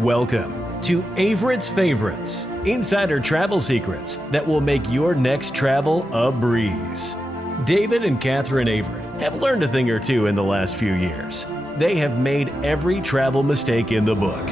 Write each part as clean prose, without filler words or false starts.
Welcome to Avritt's Favorites, insider travel secrets that will make your next travel a breeze. David and Catherine Avritt have learned a thing or two in the last few years. They have made every travel mistake in the book,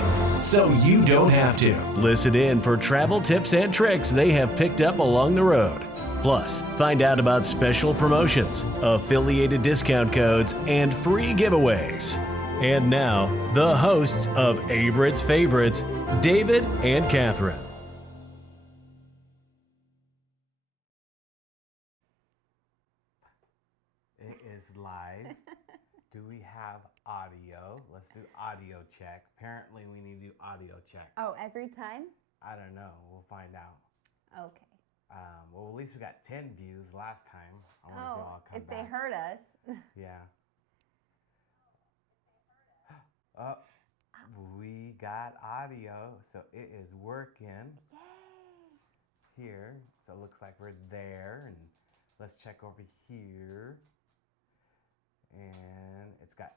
so you don't have to. Listen in for travel tips and tricks they have picked up along the road. Plus, find out about special promotions, affiliated discount codes, and free giveaways. And now, the hosts of Avritt's Favorites, David and Catherine. It is live. Do we have audio? Let's do audio check. Apparently, we need to do audio check. Oh, every time? I don't know. We'll find out. Okay. Well, at least we got 10 views last time. If they heard us. Yeah. Oh, we got audio, so it is working. Yay! Here. So it looks like we're there, and let's check over here. And it's got,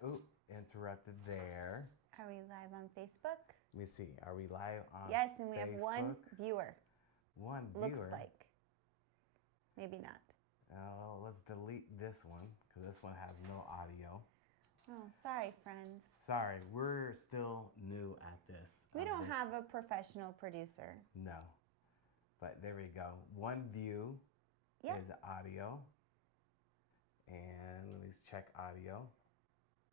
interrupted there. Are we live on Facebook? Let me see. Are we live on Yes, and we Facebook? have one viewer. One viewer? Looks like. Maybe not. Oh, let's delete this one, because this one has no audio. Oh, sorry, friends. Sorry, we're still new at this. We don't have a professional producer. No. But there we go. One view is audio. And let me check audio.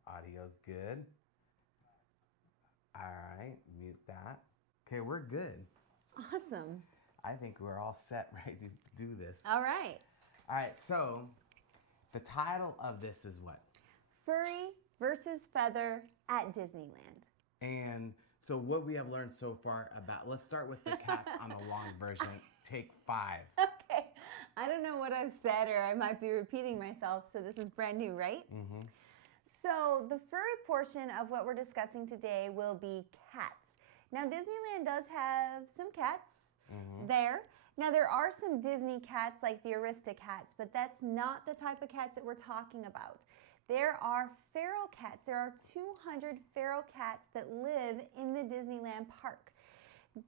Audio's good. All right, mute that. Okay, we're good. Awesome. I think we're all set, ready to do this. All right. All right, so the title of this is what? Furry versus feather at Disneyland. And so what we have learned so far about, let's start with the cats on the long version. Take 5. Okay. I don't know what I've said, or I might be repeating myself, so this is brand new, right? Mm-hmm. So the furry portion of what we're discussing today will be cats. Now, Disneyland does have some cats there. Now, there are some Disney cats like the Aristocats, but that's not the type of cats that we're talking about. There are feral cats. There are 200 feral cats that live in the Disneyland park.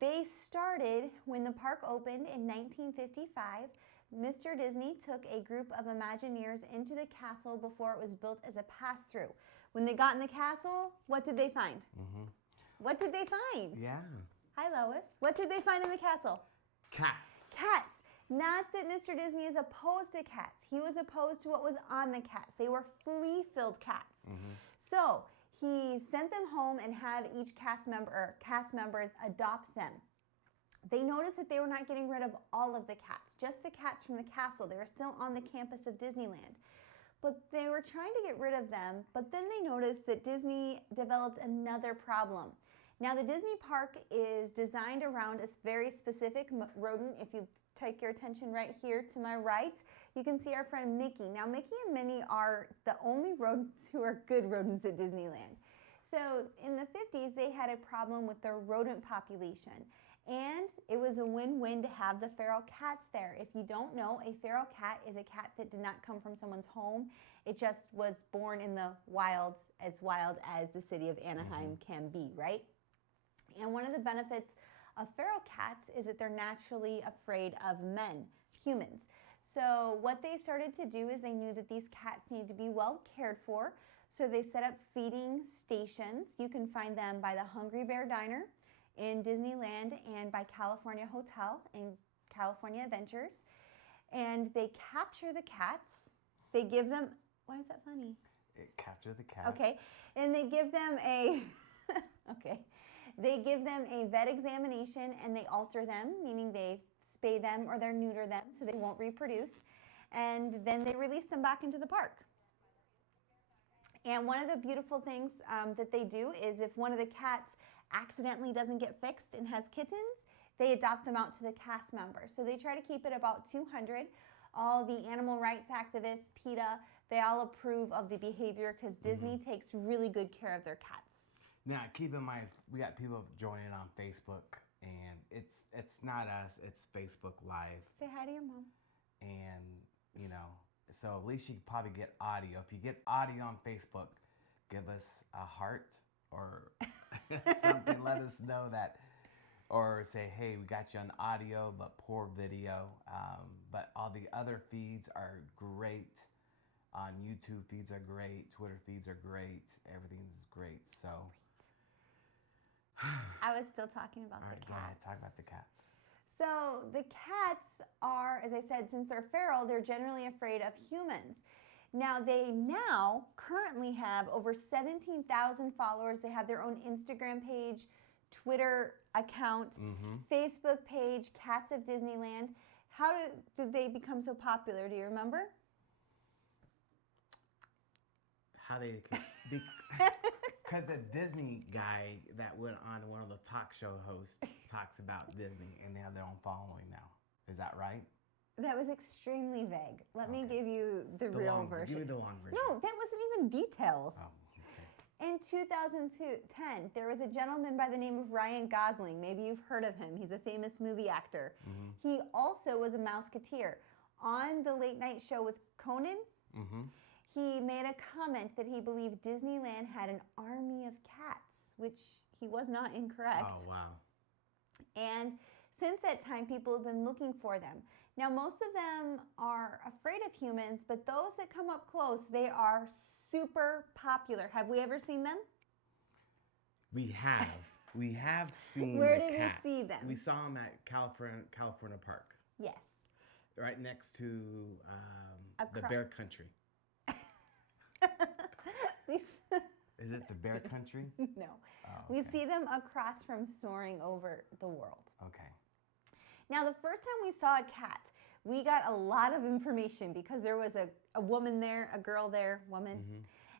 They started when the park opened in 1955. Mr. Disney took a group of Imagineers into the castle before it was built as a pass-through. When they got in the castle, what did they find? What did they find? Yeah. Hi, Lois. What did they find in the castle? Cats. Cats. Not that Mr. Disney is opposed to cats. He was opposed to what was on the cats. They were flea-filled cats. So he sent them home and had each cast members adopt them. They noticed that they were not getting rid of all of the cats, just the cats from the castle. They were still on the campus of Disneyland. But they were trying to get rid of them, but then they noticed that Disney developed another problem. Now, the Disney park is designed around a very specific rodent. If you take your attention right here to my right, you can see our friend Mickey. Now, Mickey and Minnie are the only rodents who are good rodents at Disneyland. So in the 50s, they had a problem with their rodent population. And it was a win-win to have the feral cats there. If you don't know, a feral cat is a cat that did not come from someone's home. It just was born in the wild as the city of Anaheim can be, right? And one of the benefits of feral cats is that they're naturally afraid of men, humans. So what they started to do is they knew that these cats need to be well cared for. So they set up feeding stations. You can find them by the Hungry Bear Diner in Disneyland and by California Hotel in California Adventures. And they capture the cats. They give them, why is that funny? Capture the cats. Okay, and they give them a, they give them a vet examination and they alter them, meaning they spay them or they neuter them so they won't reproduce. And then they release them back into the park. And one of the beautiful things that they do is if one of the cats accidentally doesn't get fixed and has kittens, they adopt them out to the cast members. So they try to keep it about 200. All the animal rights activists, PETA, they all approve of the behavior because Disney takes really good care of their cats. Now, keep in mind, we got people joining on Facebook, and it's not us, it's Facebook Live. Say hi to your mom. And, so at least you can probably get audio. If you get audio on Facebook, give us a heart or something, let us know that. Or say, hey, we got you on audio, but poor video. But all the other feeds are great. On YouTube, feeds are great. Twitter feeds are great. Everything's great. So, I was still talking about all the right, cats. go ahead. Talk about the cats. So the cats are, as I said, since they're feral, they're generally afraid of humans. Now, they currently have over 17,000 followers. They have their own Instagram page, Twitter account, Facebook page, Cats of Disneyland. How did they become so popular? Do you remember? How they because the Disney guy that went on one of the talk show hosts talks about Disney, and they have their own following now. Is that right? That was extremely vague. Let me give you the real version. Give me the long version. No, that wasn't even details. Oh, okay. In 2010, there was a gentleman by the name of Ryan Gosling. Maybe you've heard of him. He's a famous movie actor. He also was a Mouseketeer. On the late night show with Conan, he made a comment that he believed Disneyland had an army of cats, which he was not incorrect. Oh, wow. And since that time, people have been looking for them. Now, most of them are afraid of humans, but those that come up close, they are super popular. Have we ever seen them? We have. We have seen Where the did cats. we see them? We saw them at California Park. Yes. Right next to the Bear Country. Is it the Bear Country? No. Oh, We okay. see them across from soaring over the world. Okay. Now, the first time we saw a cat, we got a lot of information because there was a woman there, a girl there,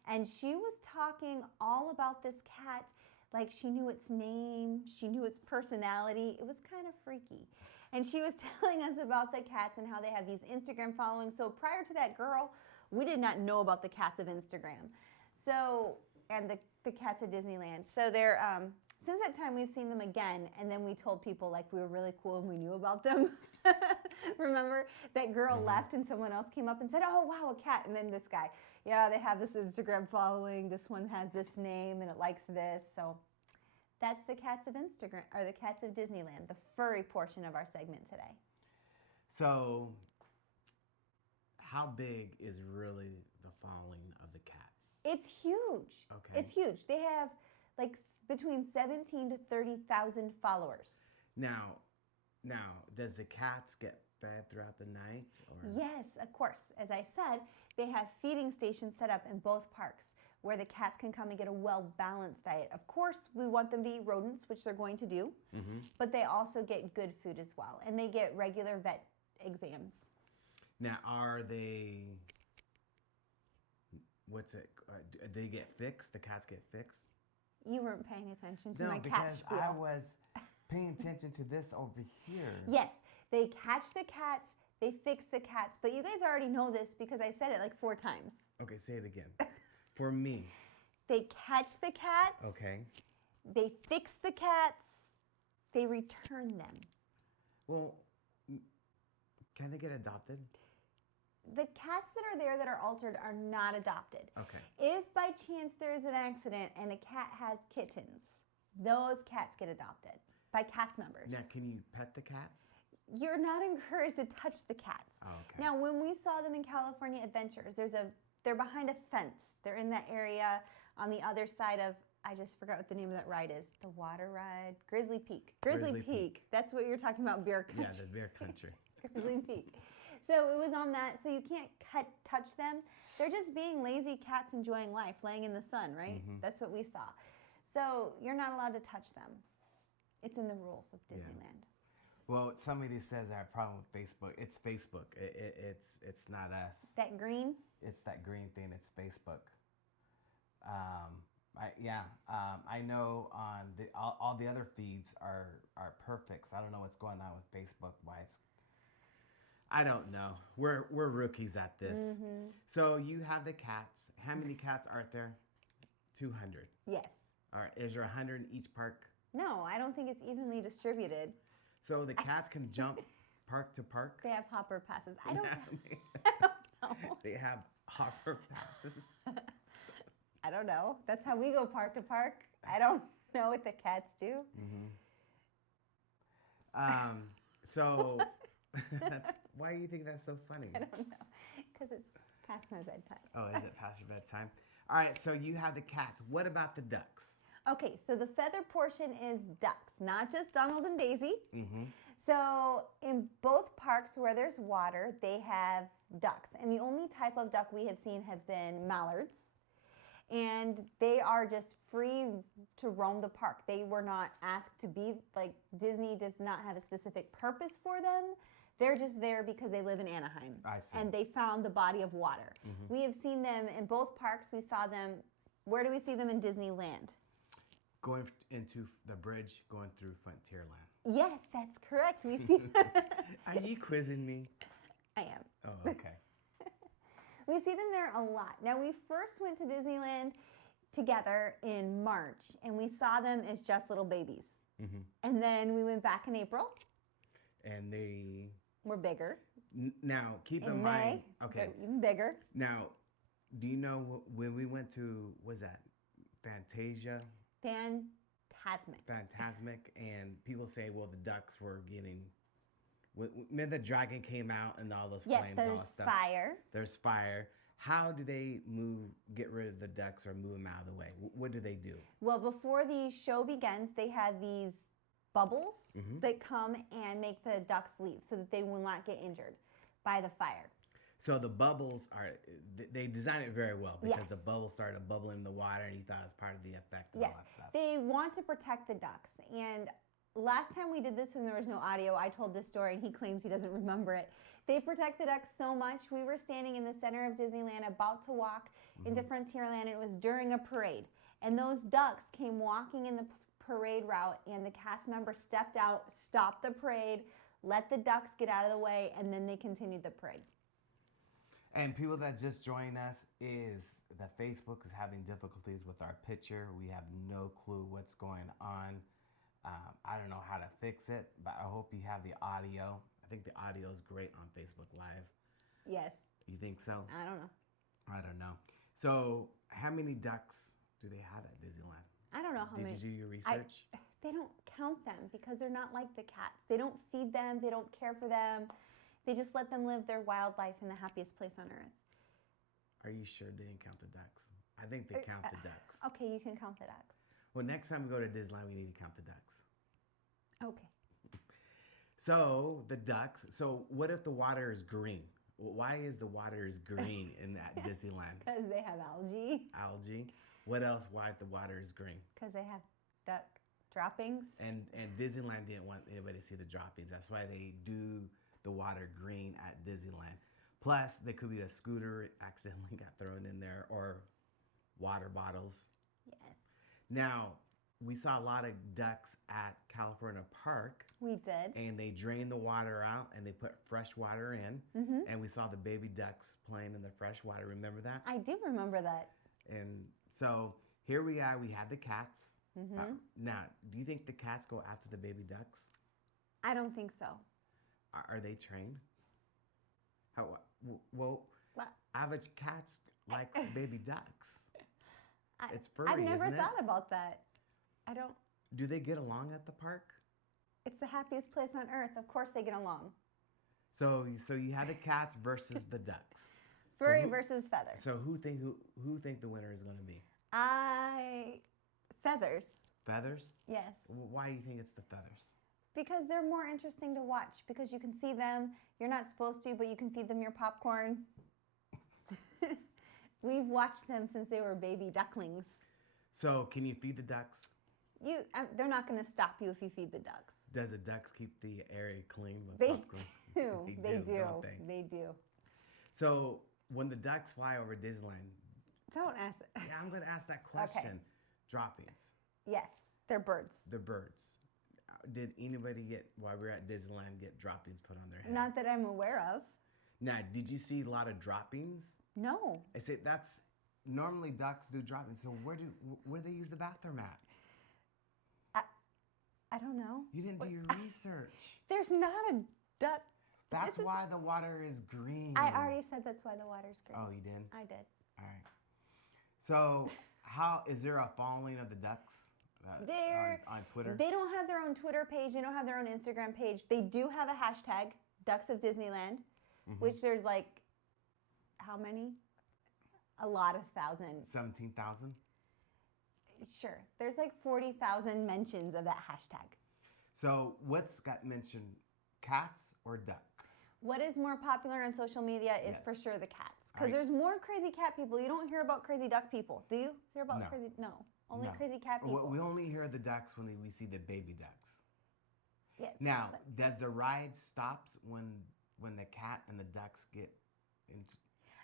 and she was talking all about this cat, like she knew its name, she knew its personality. It was kind of freaky. And she was telling us about the cats and how they have these Instagram followings. So prior to that girl, we did not know about the cats of Instagram. So, and the cats of Disneyland. So they're, since that time, we've seen them again, and then we told people like we were really cool and we knew about them. Remember that girl left and someone else came up and said, "Oh wow, a cat!" And then this guy, yeah, they have this Instagram following. This one has this name and it likes this. So that's the cats of Instagram, or the cats of Disneyland, the furry portion of our segment today. So, how big is really the following of the cats? It's huge. Okay. It's huge. They have like between 17 to 30,000 followers. Now, does the cats get fed throughout the night? Or? Yes, of course. As I said, they have feeding stations set up in both parks where the cats can come and get a well-balanced diet. Of course, we want them to eat rodents, which they're going to do, but they also get good food as well, and they get regular vet exams. Now, are they? What's it? Do they get fixed? The cats get fixed? You weren't paying attention to No, my cat because spiel. I was paying attention to this over here. Yes, they catch the cats, they fix the cats, but you guys already know this because I said it like 4 times. Okay, say it again. For me. They catch the cats. Okay. They fix the cats. They return them. Well, can they get adopted? The cats that are there that are altered are not adopted. Okay. If by chance there's an accident and a cat has kittens, those cats get adopted by cast members. Now, can you pet the cats? You're not encouraged to touch the cats. Oh, okay. Now, when we saw them in California Adventures, they're behind a fence. They're in that area on the other side of, I just forgot what the name of that ride is. The water ride? Grizzly Peak. Grizzly Peak. That's what you're talking about, Bear Country. Yeah, the Bear Country. Grizzly Peak. So it was on that, so you can't touch them. They're just being lazy cats enjoying life, laying in the sun, right? That's what we saw. So you're not allowed to touch them. It's in the rules of Disneyland. Well, somebody says I have a problem with Facebook. It's Facebook. It's not us. That green? It's that green thing. It's Facebook. I know on all the other feeds are perfect. So I don't know what's going on with Facebook. Why it's. I don't know. We're rookies at this. So you have the cats. How many cats are there? 200. Yes. All right. Is there 100 in each park? No, I don't think it's evenly distributed. So the cats can jump park to park? They have hopper passes. I don't know. They have hopper passes? I don't know. That's how we go park to park. I don't know what the cats do? So why do you think that's so funny? I don't know, because it's past my bedtime. Oh, is it past your bedtime? All right, so you have the cats. What about the ducks? Okay, so the feather portion is ducks, not just Donald and Daisy. So in both parks where there's water, they have ducks. And the only type of duck we have seen have been mallards. And they are just free to roam the park. They were not asked to be, like Disney does not have a specific purpose for them. They're just there because they live in Anaheim. I see. And they found the body of water. We have seen them in both parks. We saw them, where do we see them in Disneyland? Going into the bridge, going through Frontierland. Yes, that's correct. We see Are you quizzing me? I am. Oh, okay. We see them there a lot. Now, we first went to Disneyland together in March, and we saw them as just little babies. And then we went back in April. And they were bigger. Now, keep in May, mind, okay. Even bigger. Now, do you know when we went to, was that Fantasia? Fantasmic, and people say, well, the ducks were getting. When the dragon came out and all those flames, there's all that stuff. fire. There's fire. How do they get rid of the ducks or move them out of the way? What do they do? Well, before the show begins, they have these bubbles that come and make the ducks leave so that they will not get injured by the fire. So the bubbles they design it very well because Yes. the bubbles started bubbling in the water and you thought it was part of the effect and all that stuff. They want to protect the ducks. And last time we did this when there was no audio, I told this story and he claims he doesn't remember it. They protect the ducks so much. We were standing in the center of Disneyland about to walk into Frontierland. It was during a parade. And those ducks came walking in the parade route and the cast member stepped out, stopped the parade, let the ducks get out of the way, and then they continued the parade. And people that just join us, is the Facebook is having difficulties with our picture. We have no clue what's going on. I don't know how to fix it, but I hope you have the audio. I think the audio is great on Facebook Live. Yes. You think so? I don't know. I don't know. So how many ducks do they have at Disneyland? I don't know how many. Did you do your research? They don't count them because they're not like the cats. They don't feed them. They don't care for them. They just let them live their wild life in the happiest place on earth. Are you sure they didn't count the ducks? I think they count the ducks. Okay, you can count the ducks. Well, next time we go to Disneyland, we need to count the ducks. Okay. So the ducks. So what if the water is green? Why is the water is green in that Disneyland? Because they have algae. Algae. What else? Why the water is green? Because they have duck droppings. And Disneyland didn't want anybody to see the droppings. That's why they do the water green at Disneyland. Plus, there could be a scooter accidentally got thrown in there or water bottles. Yes. Now, we saw a lot of ducks at California Park. We did. And they drained the water out and they put fresh water in. And we saw the baby ducks playing in the fresh water. Remember that? I do remember that. And so here we are. We have the cats. Now, do you think the cats go after the baby ducks? I don't think so. Are they trained? How? Well, What? average cats like baby ducks. It's furry, I've never isn't it? thought about that. I don't. Do they get along at the park? It's the happiest place on earth. Of course they get along. So you have the cats versus the ducks. Furry versus feather. So who think the winner is going to be? Feathers. Feathers? Yes. Why do you think it's the feathers? Because they're more interesting to watch. Because you can see them. You're not supposed to, but you can feed them your popcorn. We've watched them since they were baby ducklings. So can you feed the ducks? They're not going to stop you if you feed the ducks. Does the ducks keep the area clean with They popcorn? do. They do. Don't they? They do. So when the ducks fly over Disneyland, Don't ask. yeah, I'm going to ask that question. Okay. Droppings. Yes, they're birds. The birds. Did anybody while we were at Disneyland, get droppings put on their head? Not that I'm aware of. Now, did you see a lot of droppings? No. I say that's normally ducks do droppings. So where do they use the bathroom at? I don't know. You didn't do your research. There's not a duck. That's why the water is green. I already said that's why the water's green. Oh, you did? I did. All right. So, is there a following of the ducks? on Twitter? They don't have their own Twitter page. They don't have their own Instagram page. They do have a hashtag, Ducks of Disneyland, which there's like, how many? A lot of thousands. 17,000? Sure. There's like 40,000 mentions of that hashtag. So what's got mentioned, cats or ducks? What is more popular on social media is for sure the cats. Because there's more crazy cat people. You don't hear about crazy duck people. Do you hear about crazy? No. Only crazy cat people. We only hear the ducks when we see the baby ducks. Yes. Now, does the ride stops when the cat and the ducks get into?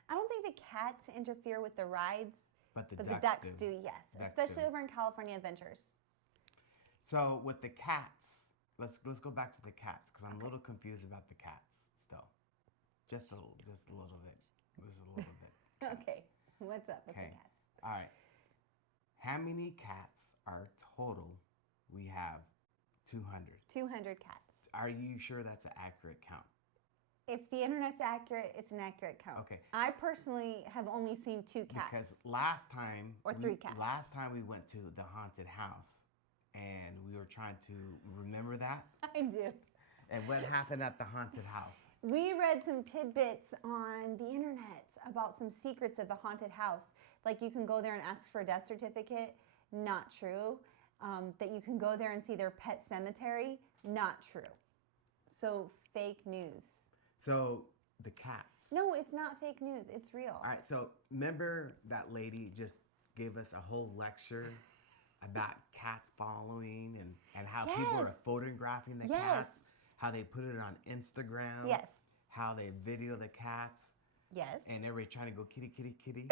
I don't think the cats interfere with the rides, but the ducks do, yes. Especially over in California Adventures. So with the cats, let's go back to the cats because I'm a little confused about the cats still. Just a little bit. Just a little bit. Okay. What's up with the cats? All right. How many cats are total? We have 200. 200 cats. Are you sure that's an accurate count? If the internet's accurate, it's an accurate count. Okay. I personally have only seen 2 cats. Because last time... Or 3 cats. Last time we went to the haunted house and we were trying to remember that. I do. And what happened at the haunted house? We read some tidbits on the internet about some secrets of the haunted house. Like you can go there and ask for a death certificate. Not true. That you can go there and see their pet cemetery. Not true. So fake news. So the cats. No, it's not fake news. It's real. All right. So remember that lady just gave us a whole lecture about cats following and how people are photographing the cats. How they put it on Instagram. Yes. How they video the cats. Yes. And everybody trying to go kitty, kitty, kitty.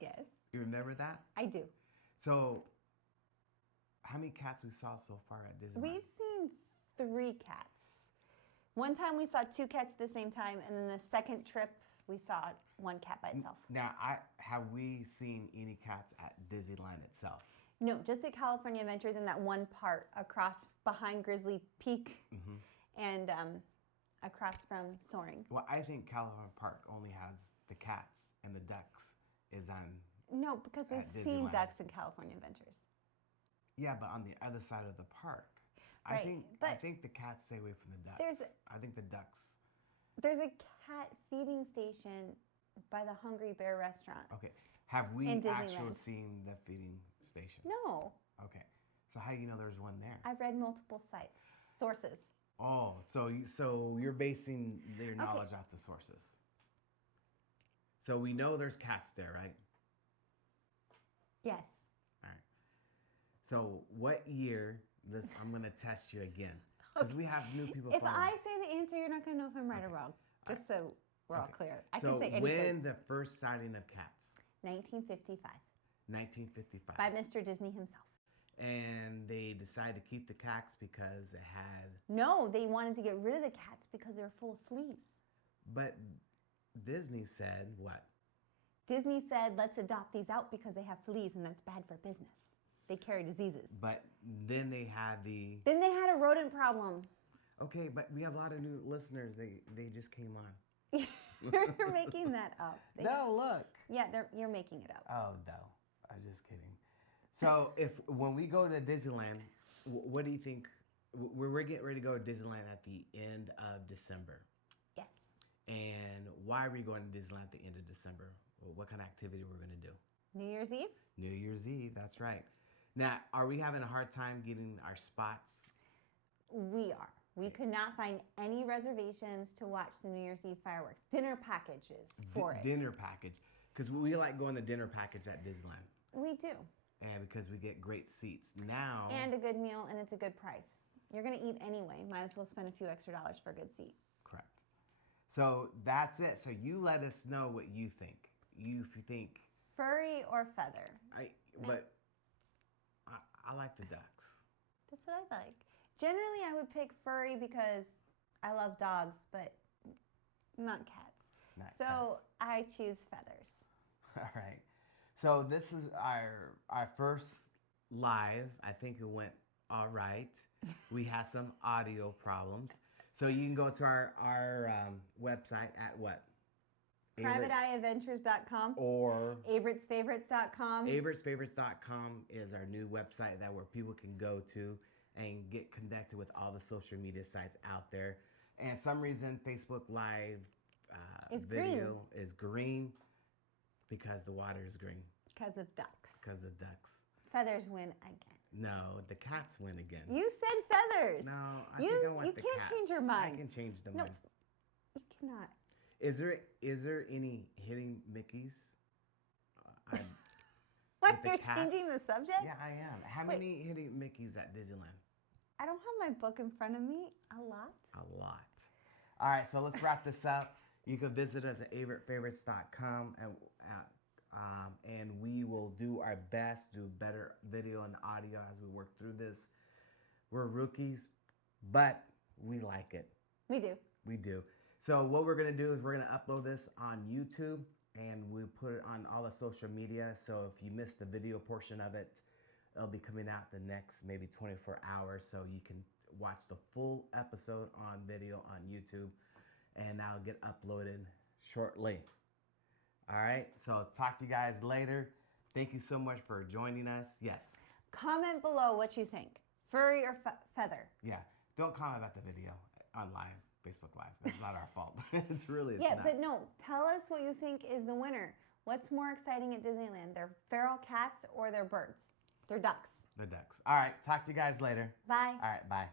Yes. You remember that? I do. So, how many cats we saw so far at Disneyland? We've seen 3 cats. One time we saw 2 cats at the same time, and then the second trip we saw 1 cat by itself. Now, have we seen any cats at Disneyland itself? No, just at California Adventures in that one part across behind Grizzly Peak and across from Soaring. Well, I think California Park only has the cats and the ducks is on. No, because we've seen ducks in California Adventures. Yeah, but on the other side of the park. Right, I think the cats stay away from the ducks. I think the ducks. There's a cat feeding station by the Hungry Bear restaurant. Okay. Have we actually seen the feeding station? No. Okay. So how do you know there's one there? I've read multiple sources. Oh, so you're basing your knowledge off the sources. So we know there's cats there, right? Yes. All right. So what year? I'm going to test you again because we have new people. If I say the answer, you're not going to know if I'm right or wrong. Just so we're all clear. I can say anything. When the first sighting of cats? 1955. 1955. By Mr. Disney himself. And they decided to keep the cats because it had... No, they wanted to get rid of the cats because they were full of fleas. But Disney said what? Disney said, let's adopt these out because they have fleas and that's bad for business. They carry diseases. But then they had the... Then they had a rodent problem. Okay, but we have a lot of new listeners. They just came on. You're making that up. No, look. Yeah, you're making it up. Oh, no. I'm just kidding. So when we go to Disneyland, what do you think? We're getting ready to go to Disneyland at the end of December. Yes. And why are we going to Disneyland at the end of December? What kind of activity we're going to do? New Year's Eve? New Year's Eve, that's right. Now, are we having a hard time getting our spots? We are. We could not find any reservations to watch the New Year's Eve fireworks. Dinner packages for it. Dinner package. Because we like going to dinner package at Disneyland. We do. And because we get great seats. Now... And a good meal, and it's a good price. You're going to eat anyway. Might as well spend a few extra dollars for a good seat. Correct. So that's it. So you let us know what you think. If you think... Furry or feather? But I like the ducks. That's what I like. Generally, I would pick furry because I love dogs, but not cats. So I choose feathers. All right. So this is our first live. I think it went all right. We had some audio problems. So you can go to our website at what? PrivateEyeAdventures.com or AvrittsFavorites.com. Avrittsfavorites.com is our new website that where people can go to and get connected with all the social media sites out there. And some reason Facebook Live video is green because the water is green. Because of ducks. Because of ducks. Feathers win again. No, the cats win again. You said feathers. No, I think I want the cats. You can't change your mind. I can change the no, mind. You cannot. Is there any hitting Mickeys? What, you're changing the subject? Yeah, I am. How many hitting Mickeys at Disneyland? I don't have my book in front of me. A lot. A lot. All right, so let's wrap this up. You can visit us at avrittsfavorites.com and we will do our best, do better video and audio as we work through this. We're rookies, but we like it. We do. We do. So what we're going to do is we're going to upload this on YouTube and we put it on all the social media. So if you missed the video portion of it, it'll be coming out the next maybe 24 hours. So you can watch the full episode on video on YouTube and that'll get uploaded shortly. All right. So talk to you guys later. Thank you so much for joining us. Yes. Comment below what you think. Furry or feather? Yeah. Don't comment about the video on live. Facebook Live. It's not our fault. It's not. But no, tell us what you think is the winner. What's more exciting at Disneyland, their feral cats or their birds? Their ducks. The ducks. All right. Talk to you guys later. Bye. All right. Bye.